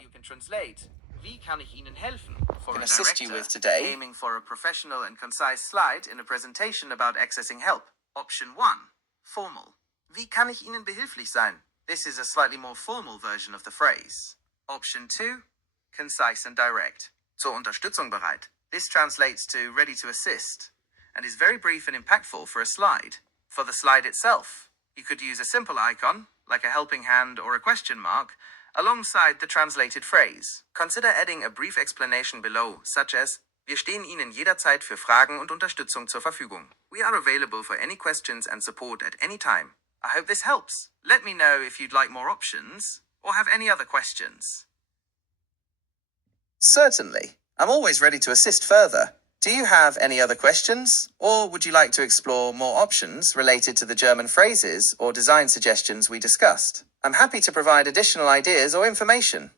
you can translate Wie kann ich Ihnen helfen for Can a assist you director with today. aiming for a professional and concise slide in a presentation about accessing help. Option 1. Formal. Wie kann ich Ihnen behilflich sein? This is a slightly more formal version of the phrase. Option 2. Concise and direct. Zur Unterstützung bereit. This translates to ready to assist and is very brief and impactful for a slide. For the slide itself, you could use a simple icon, like a helping hand or a question mark, alongside the translated phrase. Consider adding a brief explanation below, such as, Wir stehen Ihnen jederzeit für Fragen und Unterstützung zur Verfügung. We are available for any questions and support at any time. I hope this helps. Let me know if you'd like more options or have any other questions. Certainly. I'm always ready to assist further. Do you have any other questions? Or would you like to explore more options related to the German phrases or design suggestions we discussed? I'm happy to provide additional ideas or information.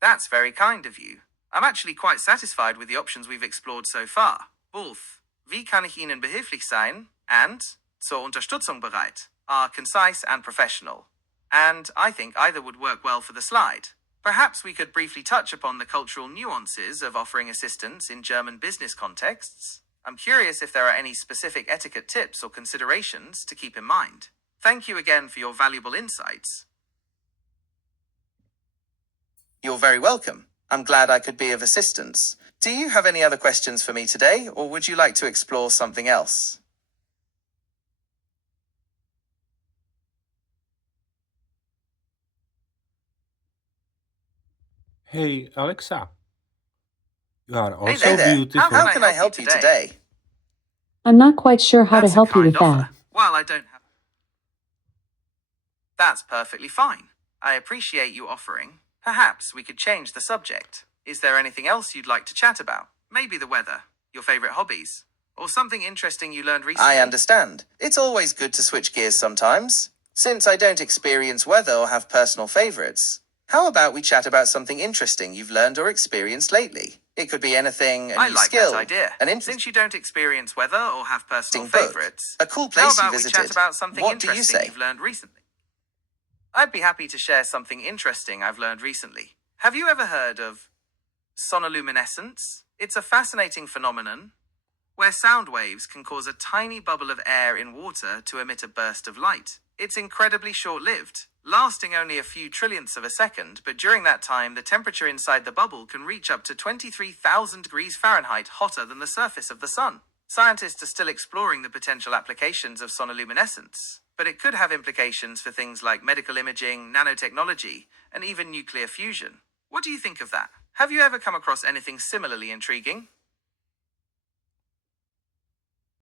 That's very kind of you. I'm actually quite satisfied with the options we've explored so far. Both Wie kann ich Ihnen behilflich sein and Zur Unterstützung bereit are concise and professional. And I think either would work well for the slide. Perhaps we could briefly touch upon the cultural nuances of offering assistance in German business contexts. I'm curious if there are any specific etiquette tips or considerations to keep in mind. Thank you again for your valuable insights. You're very welcome. I'm glad I could be of assistance. Do you have any other questions for me today, or would you like to explore something else? Hey, Alexa. You are Hey also there. beautiful. How can I help you today? I'm not quite sure how to That's a help you with kind that. offer. While I don't have... That's perfectly fine. I appreciate you offering. Perhaps we could change the subject. Is there anything else you'd like to chat about? Maybe the weather, your favorite hobbies, or something interesting you learned recently? I understand. It's always good to switch gears sometimes. Since I don't experience weather or have personal favorites, how about we chat about something interesting you've learned or experienced lately? It could be anything, a I new like skill, that idea. an interesting Since you don't experience weather or have personal book, favorites, a cool how place you about we visited. chat about something What do you interesting say? you've learned recently? I'd be happy to share something interesting I've learned recently. Have you ever heard of sonoluminescence? It's a fascinating phenomenon where sound waves can cause a tiny bubble of air in water to emit a burst of light. It's incredibly short-lived, lasting only a few trillionths of a second, but during that time, the temperature inside the bubble can reach up to 23,000 degrees Fahrenheit hotter than the surface of the sun. Scientists are still exploring the potential applications of sonoluminescence, but it could have implications for things like medical imaging, nanotechnology, and even nuclear fusion. What do you think of that? Have you ever come across anything similarly intriguing?